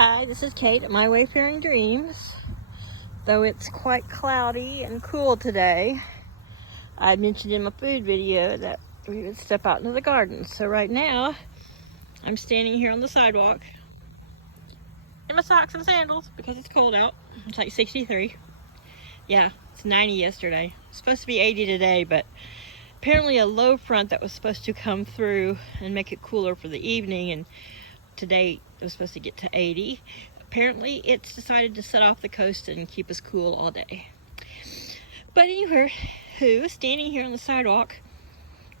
Hi, this is Kate at My Wayfaring Dreams. Though it's quite cloudy and cool today, I mentioned in my food video that we would step out into the garden. So right now, I'm standing here on the sidewalk in my socks and sandals because it's cold out. It's like 63. Yeah, it's 90 yesterday. It's supposed to be 80 today, but apparently a low front that was supposed to come through and make it cooler for the evening, and today it was supposed to get to 80. Apparently it's decided to set off the coast and keep us cool all day. But anyway, standing here on the sidewalk,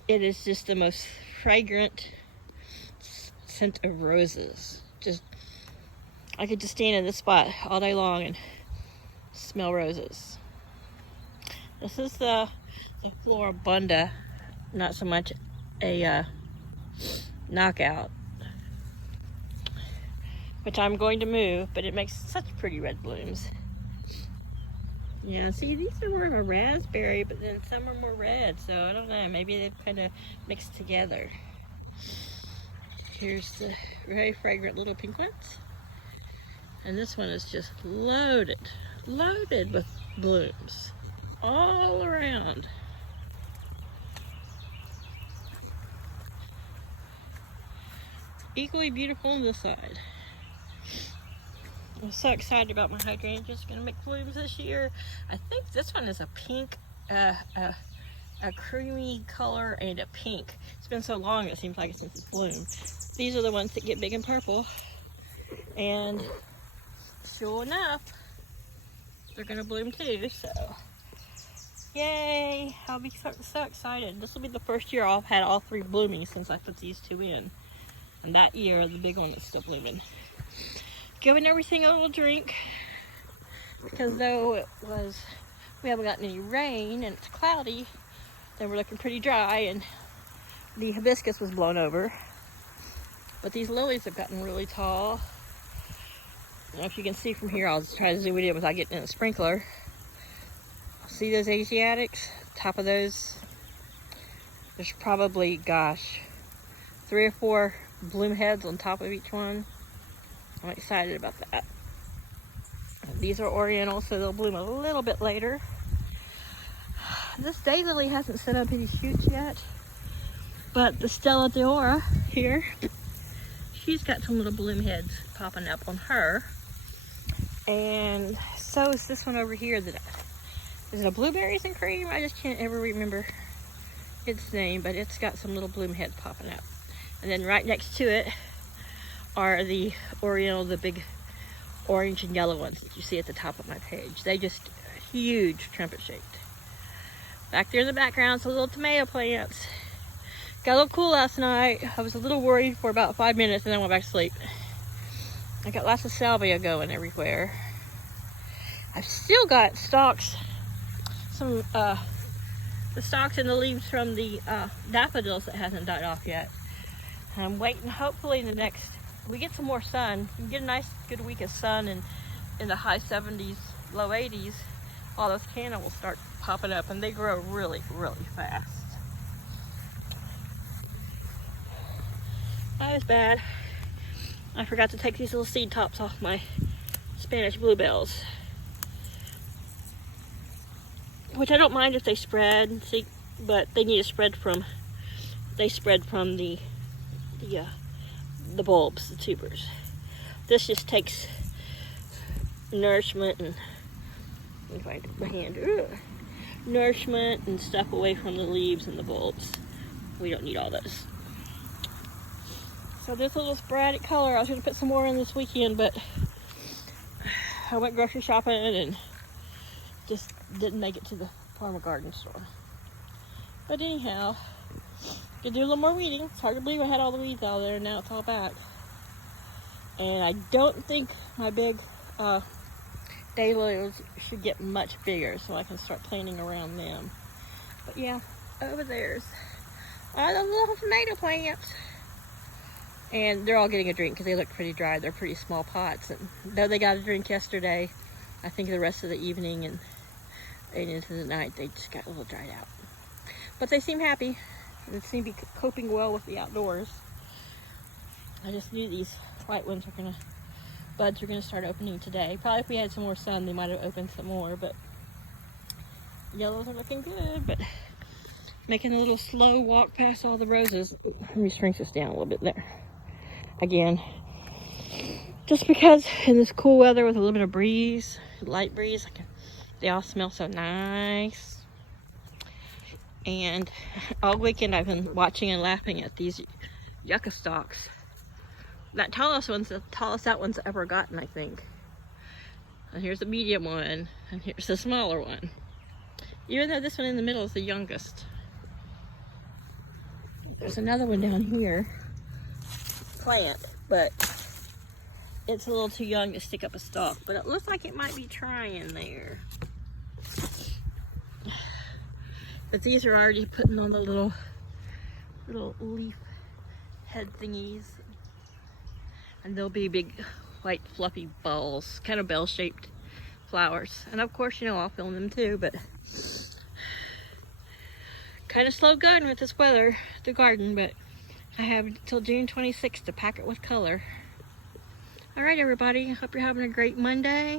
it is just the most fragrant scent of roses. I could just stand in this spot all day long and smell roses. This is the Floribunda, not so much a knockout, which I'm going to move, but it makes such pretty red blooms. Yeah, see, these are more of a raspberry, but then some are more red, so I don't know, maybe they've kind of mixed together. Here's the very fragrant little pink ones. And this one is just loaded with blooms all around. Equally beautiful on this side. I'm so excited about my hydrangeas. Gonna make blooms this year. I think this one is a pink, a creamy color and a pink. It's been so long it seems like since it's bloomed. These are the ones that get big and purple. And sure enough, they're gonna bloom too, so yay! I'll be so excited. This will be the first year I've had all three blooming since I put these two in. And that year, the big one is still blooming. Giving everything a little drink, because though we haven't gotten any rain and it's cloudy, then we're looking pretty dry, and the hibiscus was blown over. But these lilies have gotten really tall. I don't know if you can see from here, I'll just try to zoom it in without getting in a sprinkler. See those Asiatics? Top of those, there's probably, gosh, 3 or 4 bloom heads on top of each one. I'm excited about that. These are oriental, so they'll bloom a little bit later. This daylily hasn't set up any shoots yet, but the Stella d'Ora here, she's got some little bloom heads popping up on her. And so is this one over here. Is it a blueberries and cream? I just can't ever remember its name, but it's got some little bloom heads popping up. And then right next to it are the oriental, the big orange and yellow ones that you see at the top of my page. They just huge, trumpet shaped. Back there in the background, some little tomato plants. Got a little cool last night. I was a little worried for about 5 minutes and then went back to sleep. I got lots of salvia going everywhere. I've still got stalks, the stalks and the leaves from the daffodils that hasn't died off yet. I'm waiting, hopefully we get some more sun. We get a nice good week of sun, and in the high 70s, low 80s, all those canna will start popping up, and they grow really, really fast. That was bad. I forgot to take these little seed tops off my Spanish bluebells, which I don't mind if they spread, see, but they need to spread from the bulbs, the tubers. This just takes nourishment and, if I do my hand, nourishment and stuff away from the leaves and the bulbs. We don't need all those. So this little sporadic color, I was going to put some more in this weekend, but I went grocery shopping and just didn't make it to the farm and garden store. But anyhow, gonna do a little more weeding. It's hard to believe I had all the weeds out there, and now it's all back. And I don't think my big daylilies should get much bigger, so I can start planting around them. But yeah, over there's all the little tomato plants. And they're all getting a drink because they look pretty dry. They're pretty small pots. And though they got a drink yesterday, I think the rest of the evening and into the night, they just got a little dried out. But they seem happy. They seem to be coping well with the outdoors. I just knew these white ones were gonna buds are going to start opening today. Probably if we had some more sun, they might have opened some more, but yellows are looking good. But making a little slow walk past all the roses. Let me shrink this down a little bit there. Again, just because in this cool weather with a little bit of breeze, light breeze, they all smell so nice. And all weekend I've been watching and laughing at these yucca stalks. That tallest one's the tallest that one's ever gotten, I think. And here's the medium one, and here's the smaller one. Even though this one in the middle is the youngest. There's another one down here, plant, but it's a little too young to stick up a stalk. But it looks like it might be trying there. But these are already putting on the little leaf head thingies. And they'll be big, white, fluffy balls, kind of bell-shaped flowers. And of course, you know, I'll film them too, but kind of slow going with this weather, the garden, but I have till June 26th to pack it with color. All right, everybody, hope you're having a great Monday.